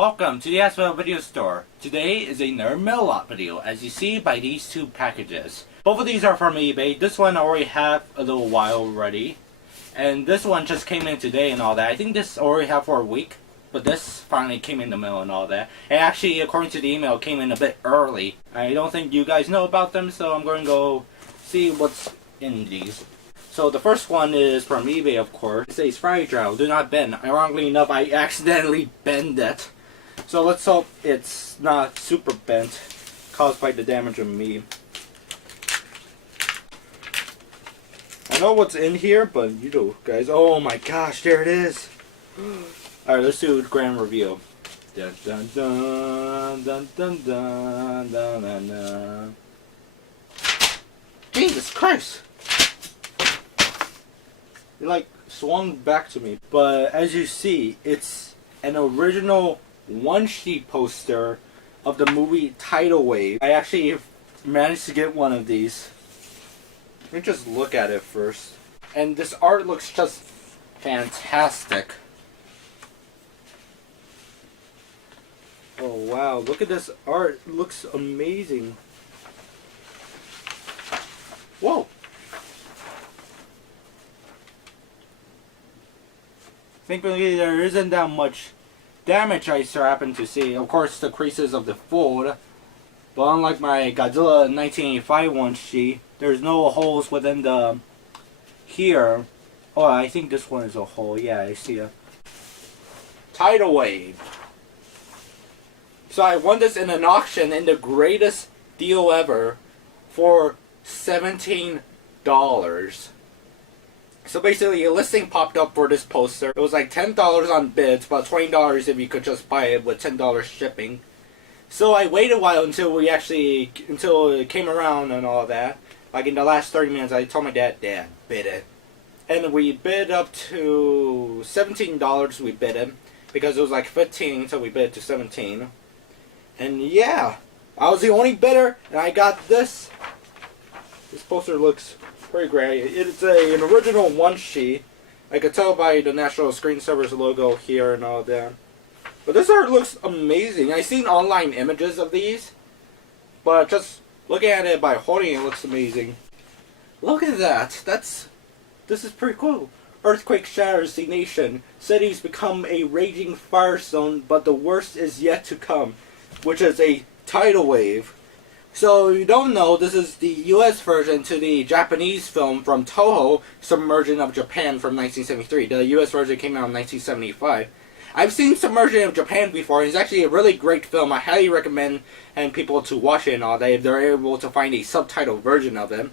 Welcome to the ACDEVEDO video store. Today is another mail lot video, as you see by these two packages. Both of these are from eBay. This one I already have a little while already. And this one just came in today and all that. I think this I already have for a week. But this finally came in the mail and all that. And actually, according to the email, it came in a bit early. I don't think you guys know about them, so I'm going to go see what's in these. So the first one is from eBay, of course. It says fragile, do not bend. Ironically enough, I accidentally bent it. So let's hope it's not super bent, caused by the damage of me. I know what's in here, but you know, guys. Oh my gosh, there it is. Alright, let's do a grand review. Dun dun dun dun dun dun dun dun dun. Jesus Christ! It like swung back to me. But as you see, it's an original one-sheet poster of the movie Tidal Wave. I actually managed to get one of these. Let me just look at it first. And this art looks just fantastic. Oh wow, look at this art. It looks amazing. Whoa! Thankfully there isn't that much damage I so happen to see. Of course, the creases of the fold. But unlike my Godzilla 1985 one sheet, there's no holes within the here. Oh, I think this one is a hole. Yeah, I see it. Tidal Wave. So I won this in an auction in the greatest deal ever for $17. So basically, a listing popped up for this poster. It was like $10 on bids, but $20 if you could just buy it with $10 shipping. So I waited a while until it came around and all that. Like in the last 30 minutes, I told my dad, bid it. And we bid up to $17. We bid it because it was like 15, so we bid to 17. And yeah, I was the only bidder, and I got this. This poster looks pretty great. It's an original one sheet. I could tell by the National Screensavers logo here and all that. But this art looks amazing. I've seen online images of these, but just looking at it by holding it looks amazing. Look at that. This is pretty cool. Earthquake shatters the nation. Cities become a raging fire zone, but the worst is yet to come, which is a tidal wave. So, you don't know, this is the US version to the Japanese film from Toho, Submersion of Japan from 1973. The US version came out in 1975. I've seen Submersion of Japan before, and it's actually a really great film. I highly recommend people to watch it and all that if they're able to find a subtitled version of it.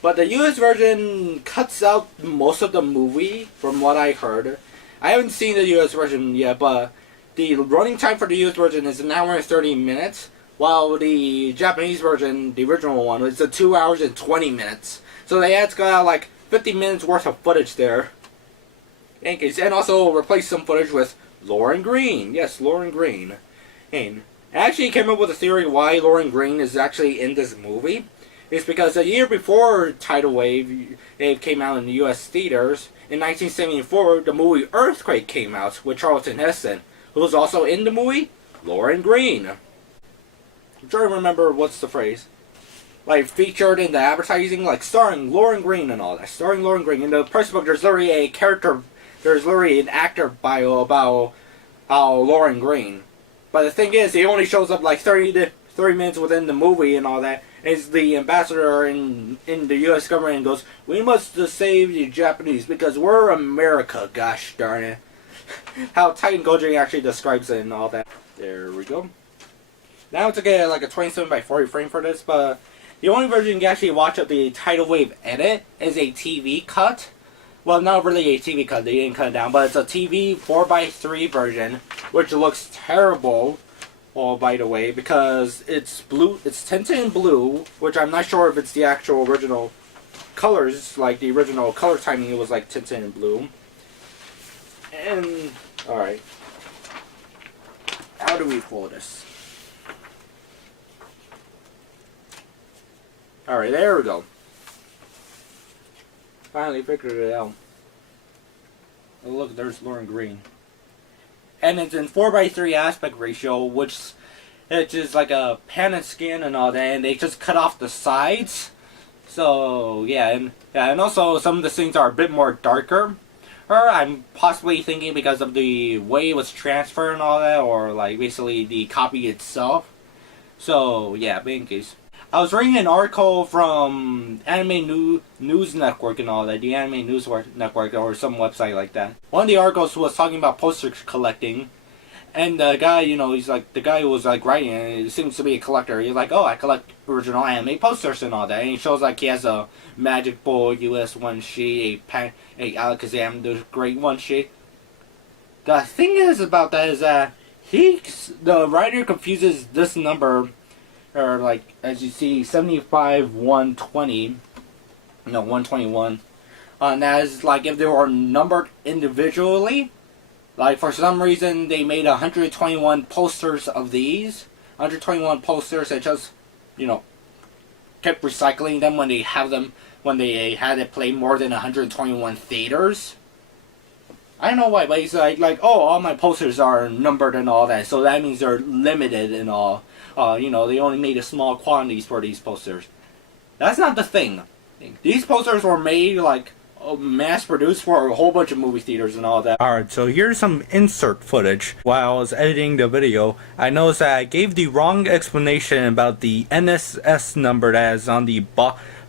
But the US version cuts out most of the movie, from what I heard. I haven't seen the US version yet, but the running time for the US version is 1 hour and 30 minutes. While the Japanese version, the original one, is 2 hours and 20 minutes. So they had to cut out like 50 minutes worth of footage there. And also replace some footage with Lauren Green. Yes, Lauren Green. And I actually came up with a theory why Lauren Green is actually in this movie. It's because a year before Tidal Wave came out in the US theaters, in 1974, the movie Earthquake came out with Charlton Heston, who was also in the movie Lauren Green. I'm trying to remember what's the phrase. Like, featured in the advertising, like, starring Lauren Green and all that. Starring Lauren Green. In the press book, there's literally an actor bio about Lauren Green. But the thing is, he only shows up like 30 minutes within the movie and all that. And he's the ambassador in the U.S. government and goes, we must save the Japanese because we're America, gosh darn it. How Titan Gojo actually describes it and all that. There we go. Now to get like a 27 by 40 frame for this, but the only version you can actually watch of the Tidal Wave edit is a TV cut. Well, not really a TV cut, they didn't cut it down, but it's a TV 4x3 version, which looks terrible, oh, by the way, because it's blue, it's tinted in blue, which I'm not sure if it's the actual original colors, like the original color timing, it was like tinted in blue. And, alright. How do we fold this? Alright, there we go. Finally figured it out. Oh look, there's Lauren Green. and it's in 4:3 aspect ratio, which is like a pan and scan and all that, and they just cut off the sides. So yeah, and also some of the scenes are a bit more darker. Or I'm possibly thinking because of the way it was transferred and all that, or like basically the copy itself. So yeah, but in case. I was reading an article from Anime News Network and all that, the Anime News Network or some website like that. One of the articles was talking about poster collecting, and the guy, you know, he's like, the guy who was like writing it, he seems to be a collector. He's like, oh, I collect original anime posters and all that, and he shows like he has a Magic Boy US one sheet, a Alakazam the Great one sheet. The thing is about that is that the writer confuses this number, or like as you see 75 120, no 121, as like if they were numbered individually. Like for some reason they made 121 posters of these 121 posters and just, you know, kept recycling them when they had it play more than 121 theaters. I don't know why, but it's like oh, all my posters are numbered and all that, so that means they're limited and all. You know, they only made a small quantities for these posters. That's not the thing. These posters were made like mass produced for a whole bunch of movie theaters and all that. Alright, so here's some insert footage. While I was editing the video, I noticed that I gave the wrong explanation about the NSS number that is on the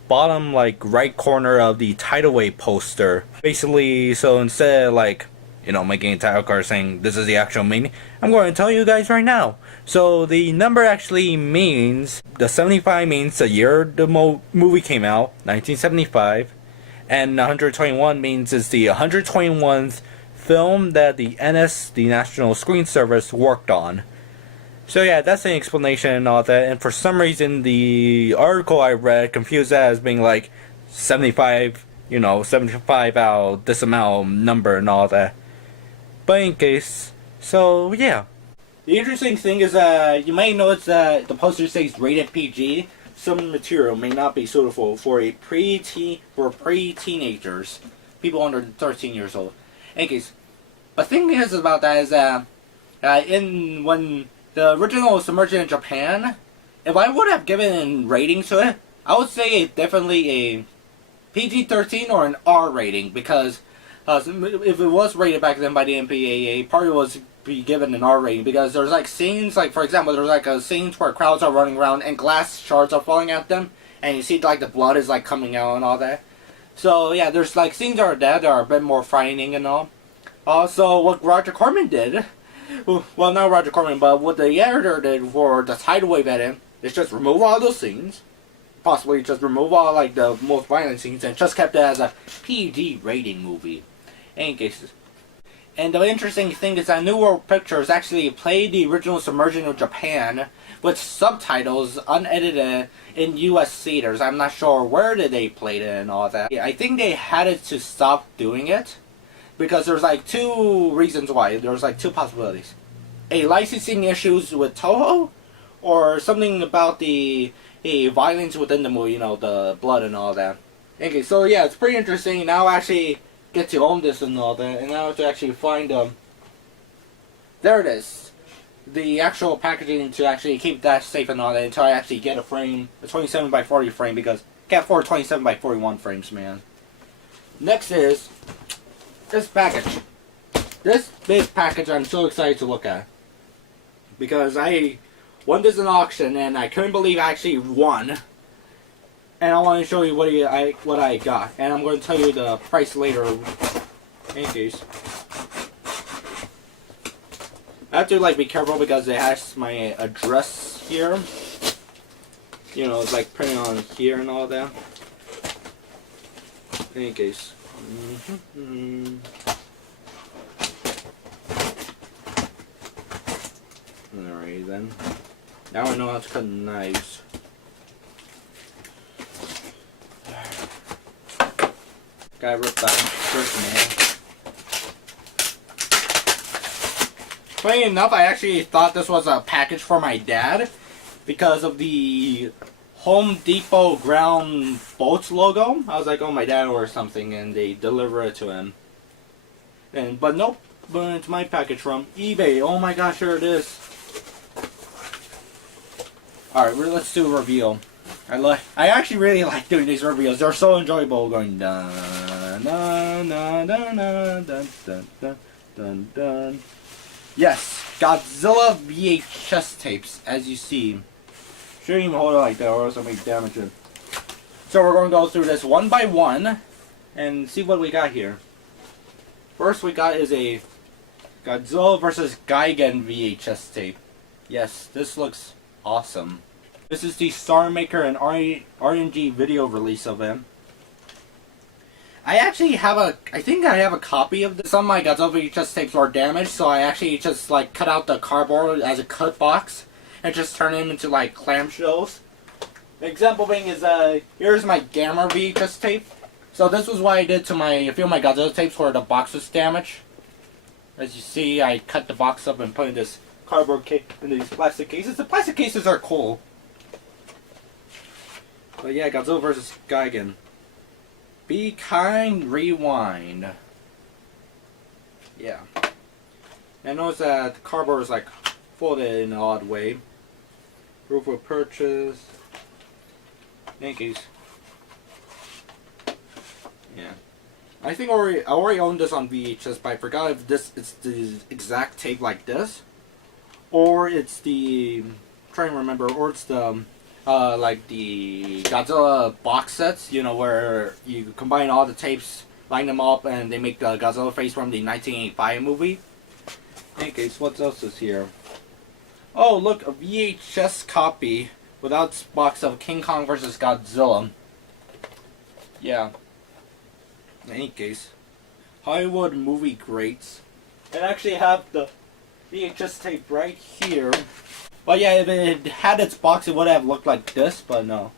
bottom like right corner of the tidal wave poster. Basically, so instead of like, you know, making a title card saying this is the actual meaning, I'm going to tell you guys right now. So the number actually means, the 75 means the year the movie came out, 1975. And 121 means it's the 121st film that the National Screen Service, worked on. So yeah, that's the explanation and all that. And for some reason, the article I read confused that as being like 75, you know, 75 out this amount number and all that. But in case, so yeah. The interesting thing is that you might notice that the poster says rated PG. Some material may not be suitable for pre-teenagers, people under 13 years old. In case, the thing is about that is that when the original was submerged in Japan, if I would have given a rating to it, I would say it's definitely a PG-13 or an R rating, because if it was rated back then by the MPAA, probably was be given an R rating, because there's like scenes, like for example, there's like a scenes where crowds are running around and glass shards are falling at them, and you see like the blood is like coming out and all that. So yeah, there's like scenes that are a bit more frightening and all. Also, what Roger Corman did, well, not Roger Corman, but what the editor did for the tidal wave edit is just remove all those scenes, possibly just remove all like the most violent scenes, and just kept it as a PG rating movie. In cases. And the interesting thing is that New World Pictures actually played the original Submersion of Japan with subtitles unedited in US theaters. I'm not sure where did they play it and all that. I think they had it to stop doing it because there's like two reasons why. There's like two possibilities. A licensing issues with Toho, or something about the violence within the movie, you know, the blood and all that. Okay, so yeah, it's pretty interesting. Now actually get to own this and all that, and now to actually find there it is, the actual packaging to actually keep that safe and all that until I actually get a frame, a 27 by 40 frame, because I can't afford 27 by 41 frames, man. Next is this package. This big package I'm so excited to look at, because I won this in auction and I couldn't believe I actually won. And I want to show you what I got, and I'm going to tell you the price later. In case, I have to like be careful because it has my address here. You know, it's like printed on here and all that. In any case, alright then. Now I know how to cut knives. Gotta rip that first, man. Funny enough, I actually thought this was a package for my dad because of the Home Depot ground bolts logo. I was like, oh, my dad or something, and they deliver it to him. But nope, But it's my package from eBay. Oh my gosh, here it is. Alright, let's do a reveal. I actually really like doing these reveals. They're so enjoyable. Going dun dun dun dun dun dun dun dun dun. Yes, Godzilla VHS tapes, as you see. Shouldn't even hold it like that, or else I'll make damage it. So we're going to go through this one by one and see what we got here. First we got is a Godzilla vs. Gigan VHS tape. Yes, this looks awesome. This is the Star Maker and RNG video release of him. I actually have I think I have a copy of this. Some of my Godzilla VHS tapes were damaged, so I actually just like cut out the cardboard as a cut box and just turn them into like clamshells. An example being is here's my Gamma VHS tape. So this was what I did to a few of my Godzilla tapes where the box was damaged. As you see, I cut the box up and put in this cardboard case in these plastic cases. The plastic cases are cool. But yeah, Godzilla vs. Gigan. Be Kind Rewind. Yeah. And notice that the cardboard is like folded in an odd way. Proof of purchase. Yankees. Yeah. I think I already owned this on VHS, but I forgot if it's the exact tape like this, or it's the trying to remember, or it's the like the Godzilla box sets, you know, where you combine all the tapes, line them up, and they make the Godzilla face from the 1985 movie. In any case, what else is here? Oh, look, a VHS copy without box of King Kong vs. Godzilla. Yeah. In any case, Hollywood movie greats. I actually have the VHS tape right here. But yeah, if it had its box, it would have looked like this, but no.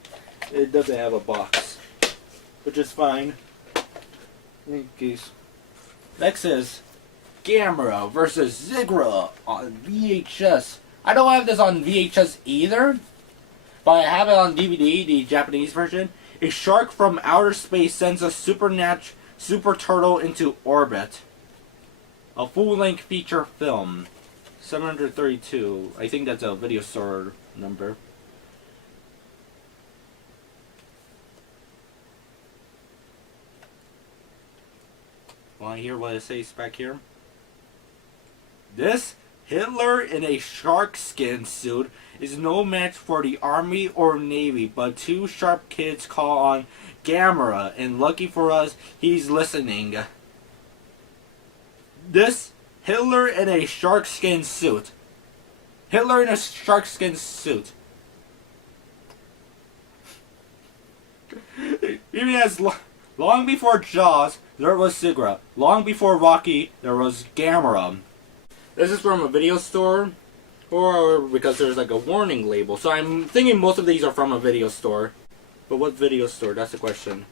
It doesn't have a box. Which is fine. In any case. Next is Gamera vs. Zigra on VHS. I don't have this on VHS either, but I have it on DVD, the Japanese version. A shark from outer space sends a super turtle into orbit. A full-length feature film. 732. I think that's a video store number. Want to hear what it says back here? This Hitler in a shark skin suit is no match for the Army or Navy, but two sharp kids call on Gamera, and lucky for us, he's listening. This Hitler in a sharkskin suit. Hitler in a sharkskin suit. Even as long before Jaws, there was Zigra. Long before Rocky, there was Gamera. This is from a video store, or because there's like a warning label. So I'm thinking most of these are from a video store. But what video store? That's the question.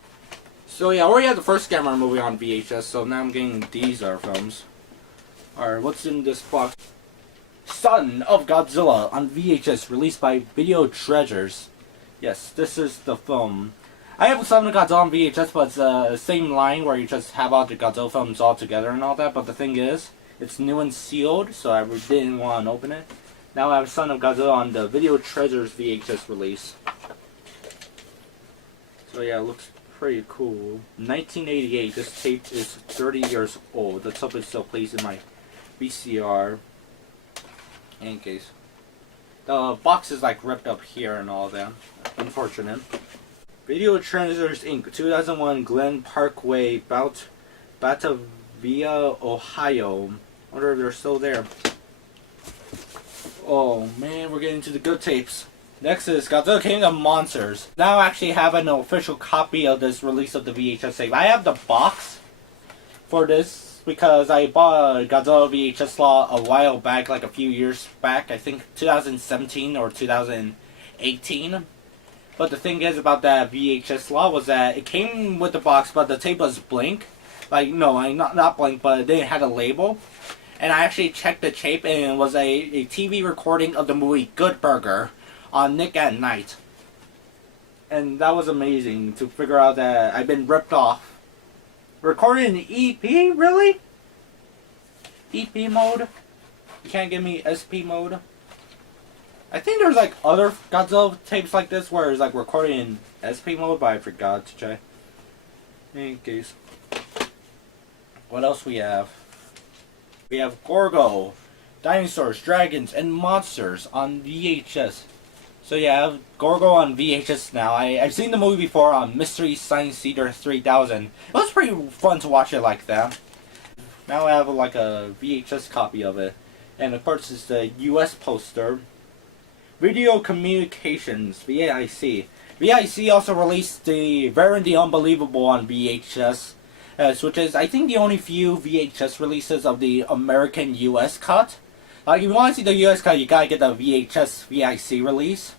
So yeah, I already had the first Gamera movie on VHS, so now I'm getting these films. Alright, what's in this box? Son of Godzilla on VHS, released by Video Treasures. Yes, this is the film. I have Son of Godzilla on VHS, but it's the same line where you just have all the Godzilla films all together and all that. But the thing is, it's new and sealed, so I didn't want to open it. Now I have Son of Godzilla on the Video Treasures VHS release. So yeah, it looks pretty cool. 1988, this tape is 30 years old. Let's hope it still plays in my VCR. In any case. The box is like ripped up here and all that. Unfortunate. Video Treasures Inc. 2001 Glen Parkway, Batavia, Ohio. I wonder if they're still there. Oh man, we're getting to the good tapes. Next is Godzilla King of Monsters. Now I actually have an official copy of this release of the VHS tape. I have the box for this because I bought a Godzilla VHS law a while back, like a few years back. I think 2017 or 2018. But the thing is about that VHS law was that it came with the box, but the tape was blank. Like, no, not blank, but it didn't have a label. And I actually checked the tape, and it was a TV recording of the movie Good Burger on Nick at Night. And that was amazing to figure out that I've been ripped off. Recorded in EP? Really? EP mode. You can't give me SP mode. I think there's like other Godzilla tapes like this where it's like recorded in SP mode, but I forgot to check. In case. What else we have? We have Gorgo, Dinosaurs, Dragons, and Monsters on VHS. So yeah, I have Gorgo on VHS now. I've seen the movie before on Mystery Science Theater 3000. It was pretty fun to watch it like that. Now I have like a VHS copy of it. And of course it's the US poster. Video Communications, VIC. VIC also released the Very the Unbelievable on VHS. Which is, I think, the only few VHS releases of the American US cut. Like, if you want to see the US cut, you gotta get the VHS VIC release.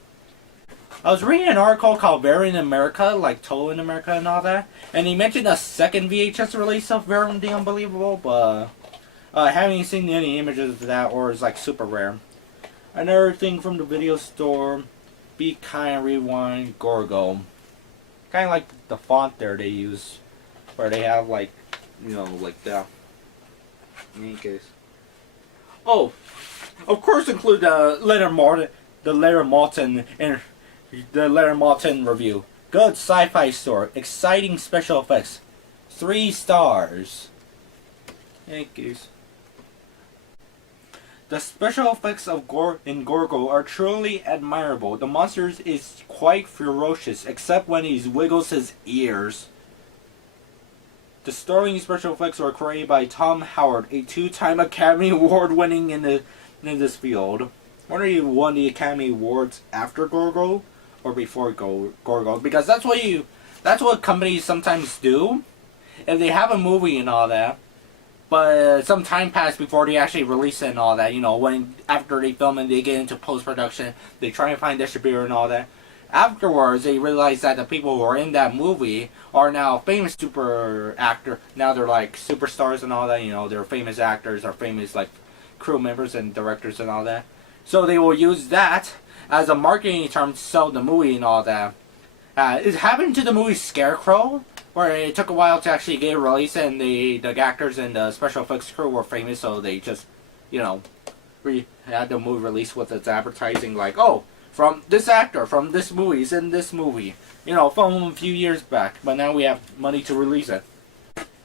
I was reading an article called Very in America, like Total in America and all that, and he mentioned a second VHS release of Very the Unbelievable, but I haven't seen any images of that, or it's like super rare. Another thing from the video store, Be Kind, Rewind, Gorgo. Kind of like the font there they use, where they have like, you know, like that. In any case. Oh, of course include the Leonard Maltin review. Good sci-fi story, exciting special effects, 3 stars. In any case. The special effects of in Gorgo are truly admirable. The monster is quite ferocious, except when he wiggles his ears. The sterling special effects were created by Tom Howard, a 2-time Academy Award winning in this field. I wonder if he won the Academy Awards after Gorgo or before Gorgo, because that's what companies sometimes do. If they have a movie and all that, but some time passed before they actually release it and all that, you know, when after they film and they get into post-production, they try and find distributor and all that. Afterwards, they realize that the people who are in that movie are now famous super actor. Now they're like superstars and all that, you know, they're famous actors or famous like crew members and directors and all that. So they will use that as a marketing term to sell the movie and all that. It happened to the movie Scarecrow, where it took a while to actually get released, and the actors and the special effects crew were famous, so they just, you know, had the movie released with its advertising like, oh, from this actor, from this movie, is in this movie. You know, from a few years back, but now we have money to release it.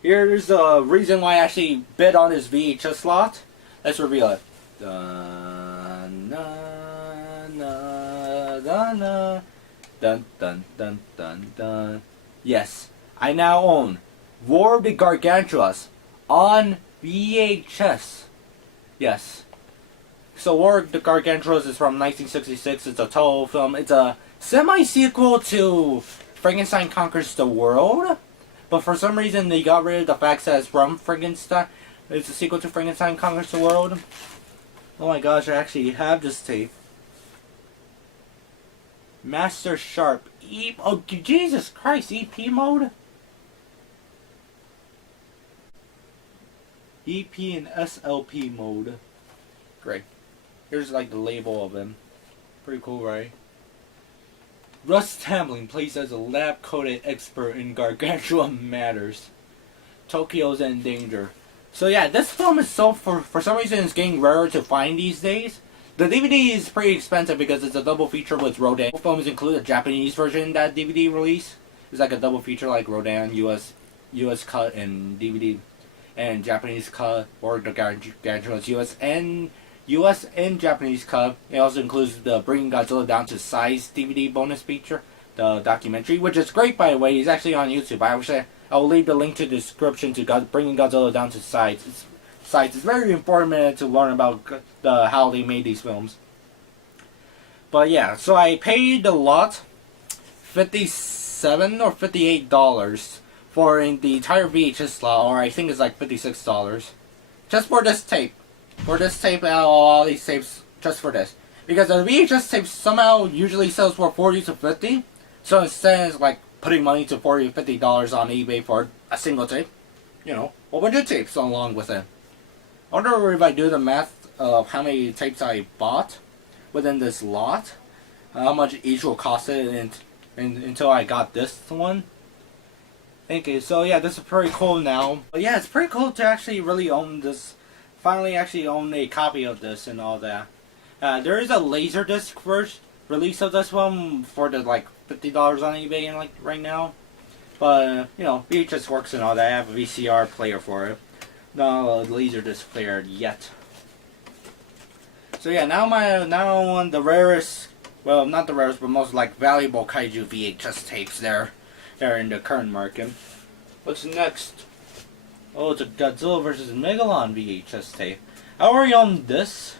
Here's the reason why I actually bid on this VHS slot. Let's reveal it. Dun, dun, dun, dun, dun, dun, dun, dun, dun, dun. Yes, I now own War of the Gargantuas on VHS. Yes. So War of the Gargantuas is from 1966. It's a Toho film. It's a semi-sequel to Frankenstein Conquers the World. But for some reason they got rid of the fact that it's from Frankenstein. It's a sequel to Frankenstein Conquers the World. Oh my gosh, I actually have this tape. Master Sharp. Oh, Jesus Christ, EP mode? EP and SLP mode. Great. Here's like the label of him. Pretty cool, right? Russ Tamblyn plays as a lab-coated expert in gargantua matters. Tokyo's in danger. So yeah, this film is so for some reason it's getting rarer to find these days. The DVD is pretty expensive because it's a double feature with Rodan. Both films include a Japanese version that DVD release. It's like a double feature like Rodan US cut and DVD and Japanese cut, or the Gargantua's US and Japanese cut. It also includes the Bringing Godzilla Down to Size DVD bonus feature, the documentary, which is great by the way. It's actually on YouTube. I will leave the link to the description to Bringing Godzilla Down to Size. It's very informative to learn about how they made these films. But yeah, so I paid a lot, $57 or $58 for the entire VHS slot, or I think it's like $56, just for this tape. For this tape and all these tapes, just for this. Because the VHS tape somehow usually sells for $40 to $50, so instead it's like putting money to $40 to $50 on eBay for a single tape. You know, a bunch of tapes along with it. I wonder if I do the math of how many tapes I bought within this lot, how much each will cost it until I got this one. Okay, so yeah, this is pretty cool now. But yeah, it's pretty cool to actually really own this finally actually own a copy of this and all that. There is a Laserdisc first release of this one for the like $50 on eBay and like right now. But you know, VHS works and all that. I have a VCR player for it. No Laserdisc player yet. So yeah, now I want the rarest, well not the rarest, but most like valuable kaiju VHS tapes there in the current market. What's next? Oh, it's a Godzilla vs. Megalon VHS tape. I already own this.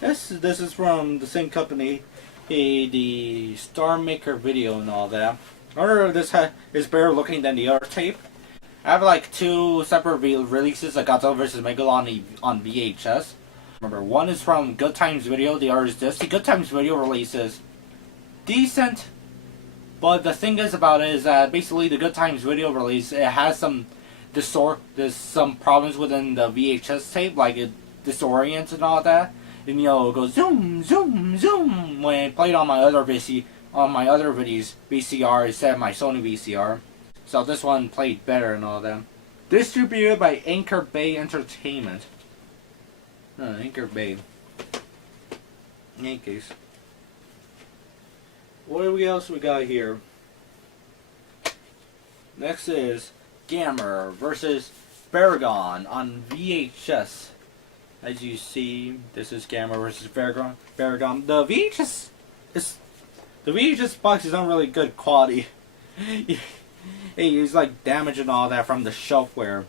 This is from the same company, the Star Maker Video and all that. Or this is better looking than the other tape. I have like two separate releases of Godzilla vs. Megalon on VHS. Remember, one is from Good Times Video, the other is this. The Good Times Video release is decent, but the thing is about it is that basically the Good Times Video release, it has some there's some problems within the VHS tape, like it disorients and all that. And you know, it goes zoom, zoom, zoom when it played on my other videos VCR instead of my Sony VCR. So this one played better and all that. Distributed by Anchor Bay Entertainment. Anchor Bay. Yankees. What else we got here? Next is Gamera vs. Baragon on VHS. As you see, this is Gamera vs. Baragon. The VHS box is not really good quality. It's like damage and all that from the shelfware.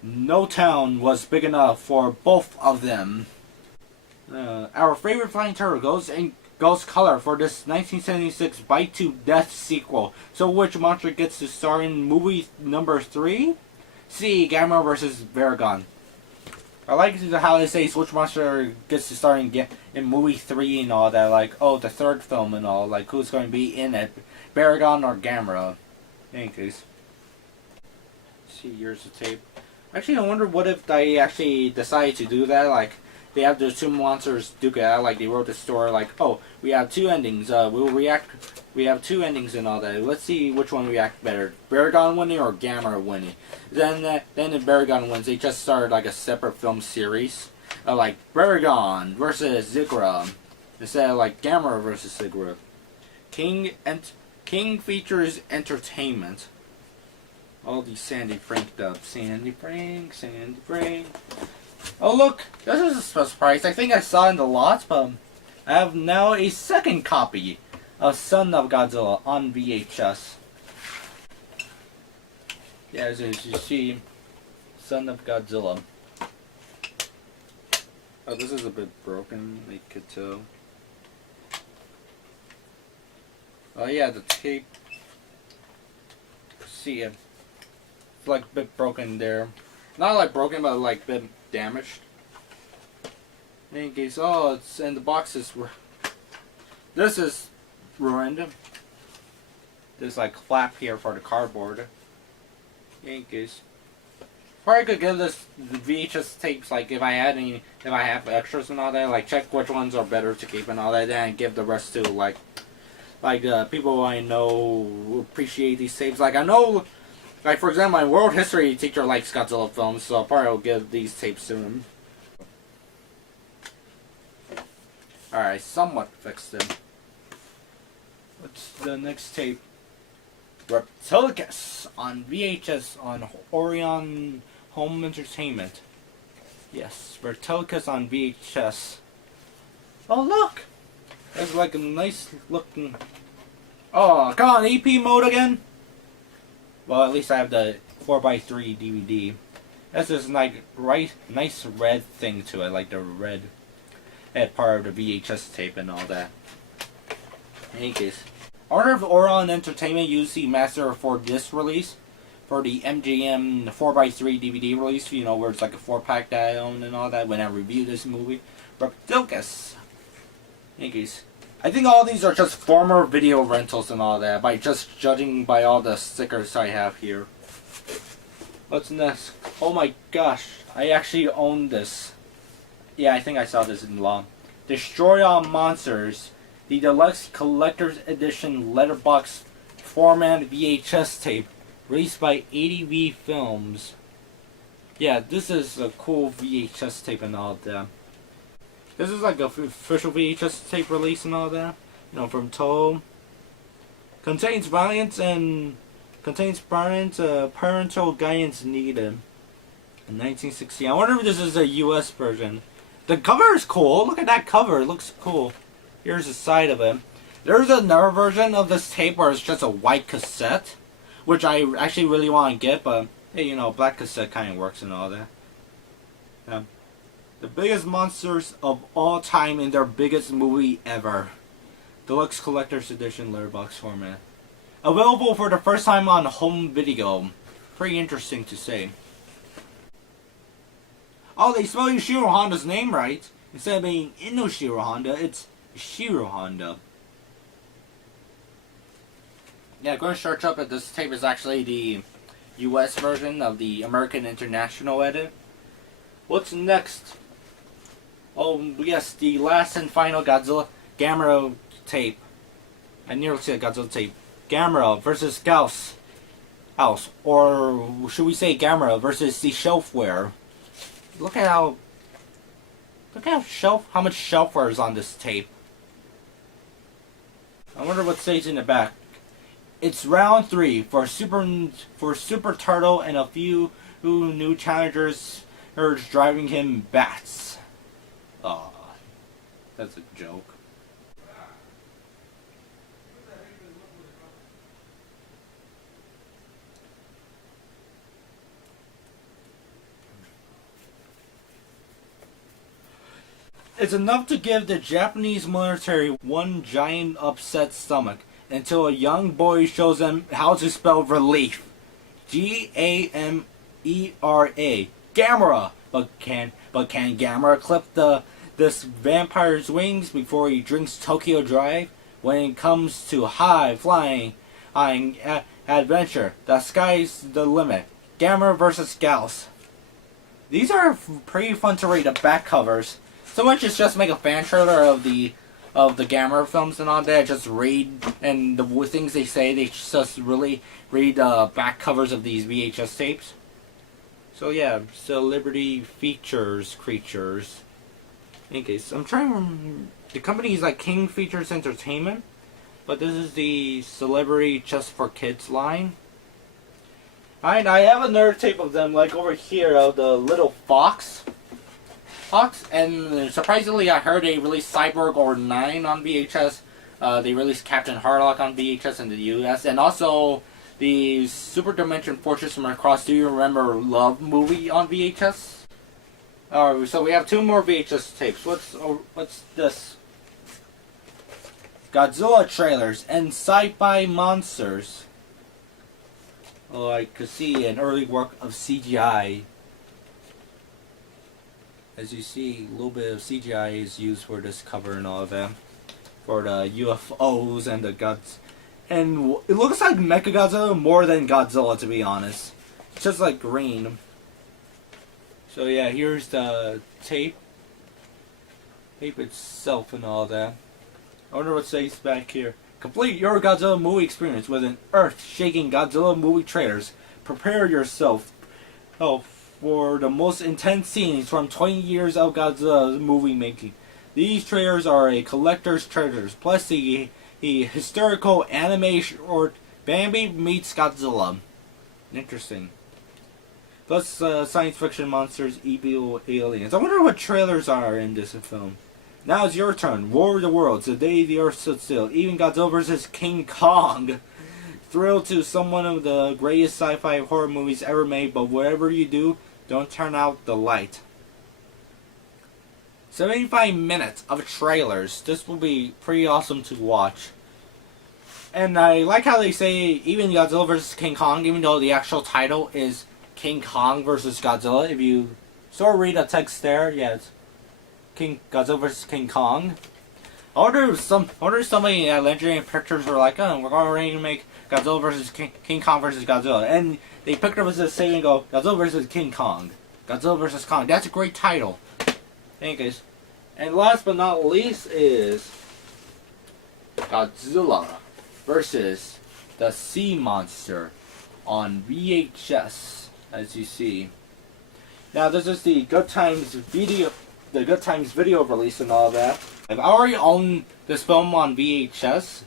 No town was big enough for both of them. Our favorite flying turtle goes color for this 1976 Bite to Death sequel. So which monster gets to star in movie number 3? C. Gamera vs. Baragon. I like how they say which monster gets to star in movie 3 and all that. Like, oh, the third film and all. Like, who's going to be in it? Baragon or Gamera? In any case. See, here's the tape. Actually, I wonder what if they actually decide to do that. Like, they have those two monsters duke it out. Like, they wrote the story. Like, oh, we have two endings. We have two endings and all that. Let's see which one react better. Baragon winning or Gamera winning. Then if Baragon wins, they just started like a separate film series. Like Baragon versus Zigra. Instead of like Gamera versus Zigra. King Features Entertainment. All these Sandy Frank dubs. Sandy Frank. Oh look, this is a special price. I think I saw it in the lots, but I have now a second copy of Son of Godzilla on VHS. Yeah, as you see, Son of Godzilla. Oh, this is a bit broken, you could tell. Oh yeah, the tape. See it. It's like a bit broken there. Not like broken, but like a bit damaged. In any case, oh, it's in the boxes. This is ruined. There's like flap here for the cardboard. In any case, probably could give this the VHS tapes. Like if I have extras and all that, like check which ones are better to keep and all that, then give the rest to like people I know who appreciate these tapes. Like I know, like for example, my world history teacher likes Godzilla films, so I'll probably give these tapes to him. Alright, somewhat fixed it. What's the next tape? Reptilicus on VHS on Orion Home Entertainment. Yes, Reptilicus on VHS. Oh look! That's like a nice looking... Oh, come on, EP mode again? Well, at least I have the 4x3 DVD. That's this like nice red thing to it, like the red part of the VHS tape and all that. In any case, I wonder if Orion Entertainment used the master for this release, for the MGM 4x3 DVD release, you know, where it's like a 4-pack that I own and all that when I reviewed this movie. Reptilicus. In any case, I think all these are just former video rentals and all that, by just judging by all the stickers I have here. What's next? Oh my gosh, I actually own this. Yeah, I think I saw this in law. Destroy All Monsters, the Deluxe Collector's Edition letterbox format VHS tape, released by ADV Films. Yeah, this is a cool VHS tape and all that. This is like a official VHS tape release and all that. You know, from Toho. Contains violence, parental guidance needed. In 1960. I wonder if this is a US version. The cover is cool. Look at that cover. It looks cool. Here's the side of it. There's another version of this tape where it's just a white cassette, which I actually really want to get, but hey, you know, black cassette kind of works and all that. Yeah. The biggest monsters of all time in their biggest movie ever. Deluxe Collector's Edition letterbox format. Available for the first time on home video. Pretty interesting to say. Oh, they spelled Ishiro Honda's name right. Instead of being Inoshiro Honda, it's Ishiro Honda. Yeah, going to search up that this tape is actually the US version of the American International edit. What's next? Oh, yes, the last and final Godzilla Gamera tape. I nearly said Godzilla tape. Gamera versus Gauss. House. Or should we say Gamera versus the Shelfware. Look at how much shelfware is on this tape. I wonder what stays in the back. It's round 3 for Super Turtle and a few new challengers driving him bats. Aw, that's a joke. It's enough to give the Japanese military one giant upset stomach until a young boy shows them how to spell relief. Gamera. Gamera. But can Gamera clip this vampire's wings before he drinks Tokyo Drive? When it comes to high flying adventure, the sky's the limit. Gamera versus Gauss. These are pretty fun to read. The back covers. So much as just make a fan trailer of the Gamera films and all that. Just read and the things they say. They just really read back covers of these VHS tapes. So yeah, celebrity features creatures. In case I'm trying to remember, the company is like King Features Entertainment, but this is the Celebrity Just for Kids line. Alright, I have another tape of them like over here of the little fox. And surprisingly, I heard they released Cyborg or 9 on VHS. They released Captain Harlock on VHS in the US, and also the Super Dimension Fortress from Across. Do you remember Love movie on VHS? So we have 2 more VHS tapes. What's this? Godzilla trailers and sci-fi monsters. Oh, I could see an early work of CGI. As you see, a little bit of CGI is used for this cover and all of that. For the UFOs and the guts. And it looks like Mechagodzilla more than Godzilla, to be honest. It's just like green. So yeah, here's the tape. Tape itself and all that. I wonder what says back here. Complete your Godzilla movie experience with an earth-shaking Godzilla movie trailers. Prepare yourself for the most intense scenes from 20 years of Godzilla movie making. These trailers are a collector's treasures, plus the historical animation or Bambi meets Godzilla. Interesting. Plus science fiction monsters, evil aliens. I wonder what trailers are in this film. Now it's your turn. War of the Worlds. The day the earth stood still. Even Godzilla vs. King Kong. Thrill to some one of the greatest sci-fi horror movies ever made, but whatever you do, don't turn out the light. 75 minutes of trailers. This will be pretty awesome to watch. And I like how they say even Godzilla vs. King Kong, even though the actual title is King Kong vs. Godzilla. If you sort of read the text there, yeah, it's Godzilla vs. King Kong. I wonder if somebody at Legendary Pictures were like, oh, we're going to make Godzilla vs. King Kong vs. Godzilla. And they picked up as a saying and go, Godzilla vs. King Kong. Godzilla vs. Kong. That's a great title. Anyways. And last but not least is Godzilla versus the Sea Monster on VHS, as you see. Now this is the Good Times video release and all that. I've already owned this film on VHS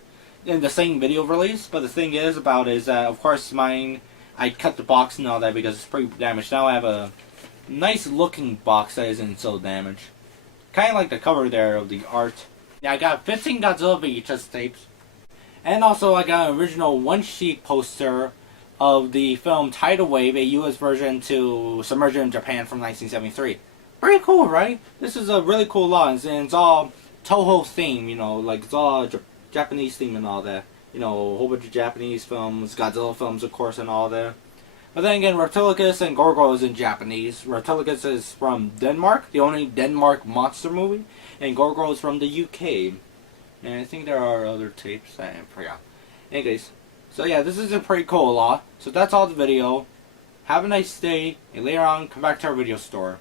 in the same video release, but the thing is about is that of course mine, I cut the box and all that because it's pretty damaged. Now I have a nice looking box that isn't so damaged. Kind of like the cover there of the art. Yeah, I got 15 Godzilla VHS tapes. And also I got an original one-sheet poster of the film Tidal Wave, a US version to Submersion in Japan from 1973. Pretty cool, right? This is a really cool lot, and it's all Toho theme, you know, like it's all Japanese theme and all that. You know, a whole bunch of Japanese films, Godzilla films, of course, and all that. But then again, Reptilicus and Gorgo is in Japanese. Reptilicus is from Denmark, the only Denmark monster movie, and Gorgo is from the UK. And I think there are other tapes, I forgot. Anyways, so yeah, this is a pretty cool lot. So that's all the video. Have a nice day, and later on, come back to our video store.